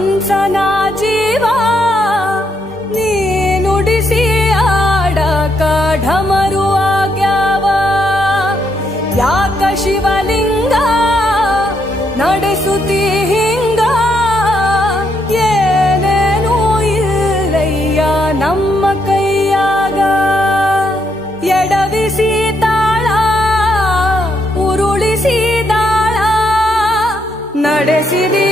ಮನ್ಸನ ಜೀವ ನೀ ನುಡಿಸಿ ಆಡಕ ಢಮರು ಆಗ್ಯಾವ ಯಾಕ ಶಿವಲಿಂಗ ನಡೆಸುತ್ತಿ ಹಿಂಗ ಏನೇನೂ ಇಲ್ಲಯ್ಯ ನಮ್ಮ ಕೈಯಾಗ ಎಡವಿಸಿ ತಾಳ ಉರುಳಿಸಿ ದಾಳ ನಡೆಸಿದಿ